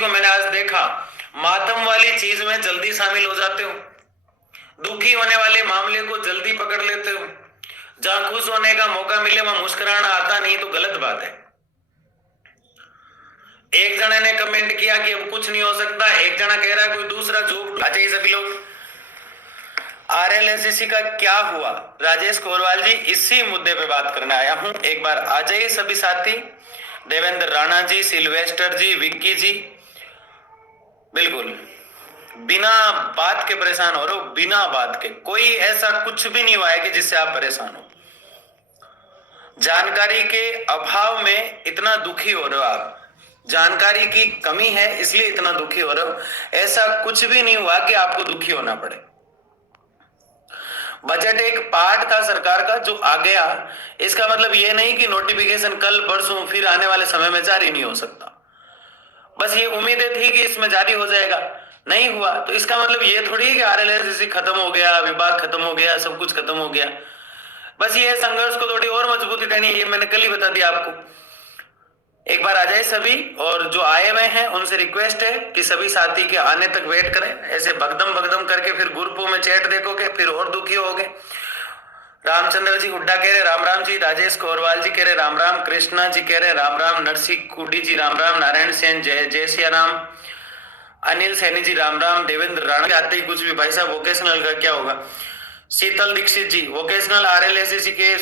को मैंने आज देखा, मातम वाली चीज में जल्दी शामिल हो जाते हो, दुखी होने वाले मामले को जल्दी पकड़ लेते हो, जहां खुश होने का मौका मिले वहां मुस्कुराना आता नहीं, तो गलत बात है। एक जने ने कमेंट किया कि अब कुछ नहीं हो सकता, एक जना कह रहा है कोई दूसरा जॉब। अच्छा, ये सभी लोग आरएलएससी का क्या हुआ, राजेश कोरवाल जी, इसी मुद्दे पे बात करने आया हूं। एक बार आ जाइए सभी साथी, देवेंद्र राणा जी, सिल्वेस्टर जी, विक्की जी। बिल्कुल बिना बात के परेशान हो रहे हो, बिना बात के, कोई ऐसा कुछ भी नहीं हुआ है कि जिससे आप परेशान हो। जानकारी के अभाव में इतना दुखी हो रहे हो आप, जानकारी की कमी है इसलिए इतना दुखी हो रहे हो। ऐसा कुछ भी नहीं हुआ कि आपको दुखी होना पड़े। बजट एक पार्ट था सरकार का जो आ गया, इसका मतलब ये नहीं कि नोटिफिकेशन कल परसों फिर आने वाले समय में जारी नहीं हो सकता। बस ये उम्मीदें थी कि इसमें जारी हो जाएगा, नहीं हुआ तो इसका मतलब ये थोड़ी है कि आरएलएससी खत्म हो गया, विभाग खत्म हो गया, सब कुछ खत्म हो गया। बस ये संघर्ष को थोड़ी और मजबूती देनी है, ये मैंने कल ही बता दिया आपको। एक बार आ जाए सभी, और जो आए हुए हैं उनसे रिक्वेस्ट है कि सभी साथी के आने तक वेट करें। ऐसे भगदम करके फिर ग्रुपों में चैट देखोगे फिर और दुखी होगे। रामचंद्र जी हुड्डा कह रहे राम राम जी, राजेश कोरवाल जी कह रहे राम राम, कृष्णा जी कह रहे राम राम, नरसी कुडी जी राम राम, नारायण सेन जय सिया राम, अनिल सैनी जी राम राम, देवेंद्र राणा आते ही कुछ भी भाई साहब वोकेशनल का क्या होगा। शीतल दीक्षित जी, वोकेशनल आरएलएससी के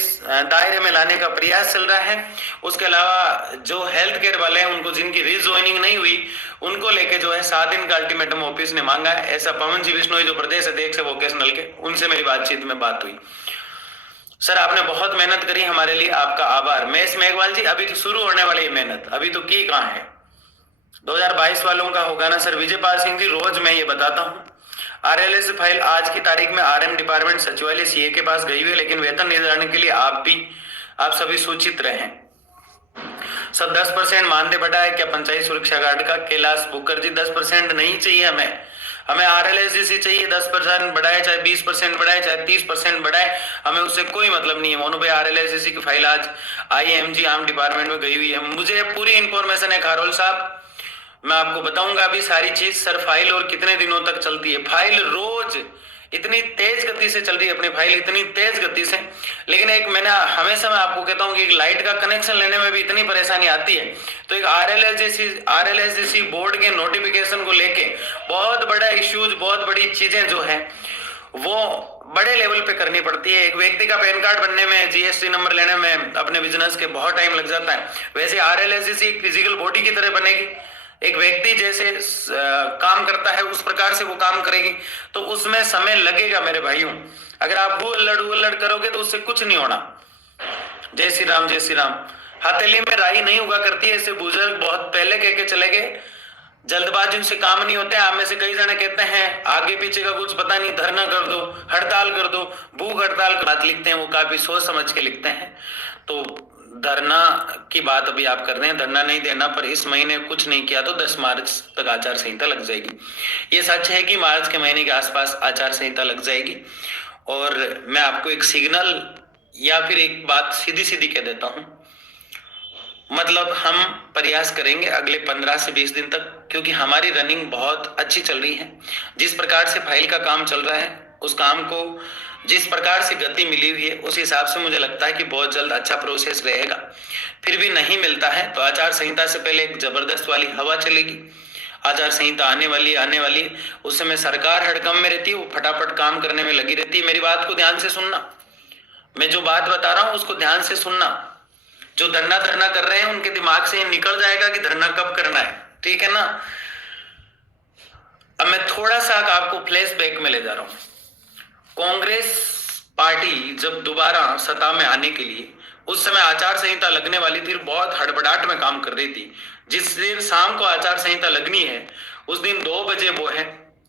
दायरे में लाने का प्रयास चल रहा है। उसके अलावा जो हेल्थ केयर वाले हैं उनको जिनकी रीज्वाइनिंग नहीं हुई उनको लेके जो है 7 दिन का अल्टीमेटम ऑफिस ने मांगा है। ऐसा पवन जी बिश्नोई जो प्रदेश अध्यक्ष है वोकेशनल के, उनसे मेरी बातचीत में बात हुई। सर आपने बहुत मेहनत करी हमारे लिए, आपका आभार। महेश मेघवाल जी, अभी तो शुरू होने वाली है मेहनत, अभी तो की कहाँ है, 2022 वालों का होगा ना सर। विजयपाल सिंह जी, रोज मैं ये बताता हूँ, आरएलएस फाइल आज की तारीख में आरएम डिपार्टमेंट सचिवालय सीए के पास गई हुई है, लेकिन वेतन निर्धारण के लिए आप सभी सूचित रहें। सब 10% मानदेय बढ़ा है क्या पंचायत सुरक्षा गार्ड का? कैलाश बुकर जी, 10% नहीं चाहिए हमें आरएलएससी चाहिए। 10% बढ़ाए, चाहे 20% बढ़ाए, चाहे 30% बढ़ाए, हमें उससे कोई मतलब नहीं है। मोनू भाई, आरएलएससी की फाइल आज आईएमजी आर्म डिपार्टमेंट में गई हुई है, मुझे पूरी इंफॉर्मेशन है। खारोल साहब, मैं आपको बताऊंगा अभी सारी चीज। सर फाइल और कितने दिनों तक चलती है? फाइल रोज इतनी तेज गति से चल रही है, अपनी फाइल इतनी तेज गति से। लेकिन एक मैं आपको कहता हूं कि एक लाइट का कनेक्शन लेने में भी इतनी परेशानी आती है, तो एक आरएलएससी बोर्ड के नोटिफिकेशन को लेके बहुत बड़ा इश्यूज, बहुत बड़ी चीजें जो है वो बड़े लेवल पे करनी पड़ती है। एक व्यक्ति का पैन कार्ड बनने में, जीएसटी नंबर लेने में, अपने बिजनेस के बहुत टाइम लग जाता है। वैसे आरएलएससी एक फिजिकल बॉडी की तरह बनेगी, एक व्यक्ति जैसे काम करता है उस प्रकार से वो काम करेगी, तो उसमें समय लगेगा मेरे भाइयों। अगर आप उल्लड़ करोगे तो उससे कुछ नहीं होना। जय श्री राम, जय श्री राम। हथेली में राई नहीं उगा करती, ऐसे बुजुर्ग बहुत पहले कह के चले गए। जल्दबाजी से काम नहीं होते। आप में से कई जने कहते हैं आगे पीछे का कुछ पता नहीं, धरना कर दो, हड़ताल कर दो, भूख हड़ताल की बात लिखते हैं, वो काफी सोच समझ के लिखते हैं। तो धरना की बात अभी आप कर रहे हैं, धरना नहीं देना, पर इस महीने कुछ नहीं किया तो 10 मार्च तक आचार संहिता लग जाएगी। ये सच है कि मार्च के महीने के आसपास आचार संहिता लग जाएगी। और मैं आपको एक सिग्नल या फिर एक बात सीधी सीधी कह देता हूं, मतलब हम प्रयास करेंगे अगले 15 से 20 दिन तक, क्योंकि हमारी रनिंग बहुत अच्छी चल रही है। जिस प्रकार से फाइल का काम चल रहा है, उस काम को जिस प्रकार से गति मिली हुई है, उस हिसाब से मुझे लगता है कि बहुत जल्द अच्छा प्रोसेस रहेगा। फिर भी नहीं मिलता है तो आचार संहिता से पहले एक जबरदस्त वाली हवा चलेगी। आचार संहिता आने वाली है, उस समय सरकार हड़कंप में रहती है, वो फटाफट काम करने में लगी रहती है। मेरी बात को ध्यान से सुनना, मैं जो बात बता रहा हूं उसको ध्यान से सुनना। जो धरना कर रहे हैं उनके दिमाग से निकल जाएगा कि धरना कब करना है, ठीक है ना। अब मैं थोड़ा सा आपको फ्लैशबैक में ले जा रहा हूं। कांग्रेस पार्टी जब दोबारा सत्ता में आने के लिए, उस समय आचार संहिता लगने वाली थी, बहुत हड़बड़ाहट में काम कर रही थी। जिस दिन शाम को आचार संहिता लगनी है उस दिन 2 बजे वो है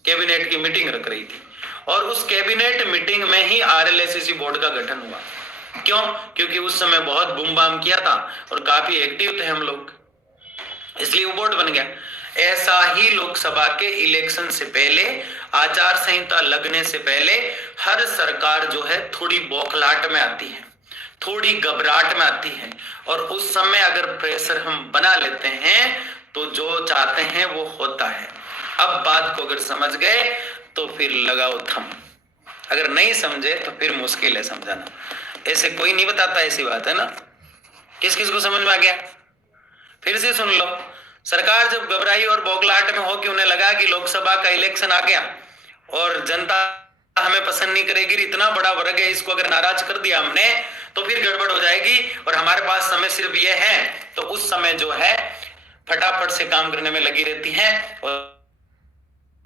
कैबिनेट की मीटिंग रख रही थी, और उस कैबिनेट मीटिंग में ही आरएलएससी बोर्ड का गठन हुआ। क्यों? क्योंकि उस समय बहुत बूम बाम किया था और काफी एक्टिव थे हम लोग, इसलिए वो बोर्ड बन गया। ऐसा ही लोकसभा के इलेक्शन से पहले, आचार संहिता लगने से पहले, हर सरकार जो है थोड़ी बौखलाहट में आती है, थोड़ी घबराहट में आती है, और उस समय अगर प्रेशर हम बना लेते हैं तो जो चाहते हैं वो होता है। अब बात को अगर समझ गए तो फिर लगाओ थम, अगर नहीं समझे तो फिर मुश्किल है समझाना। ऐसे कोई नहीं बताता, ऐसी बात है ना। किस किस को समझ में आ गया? फिर से सुन लो। सरकार जब घबराई और बौखलाहट में हो कि उन्हें लगा कि लोकसभा का इलेक्शन आ गया और जनता हमें पसंद नहीं करेगी, इतना बड़ा वर्ग है, इसको अगर नाराज कर दिया हमने तो फिर गड़बड़ हो जाएगी और हमारे पास समय सिर्फ ये है, तो उस समय जो है फटाफट से काम करने में लगी रहती है और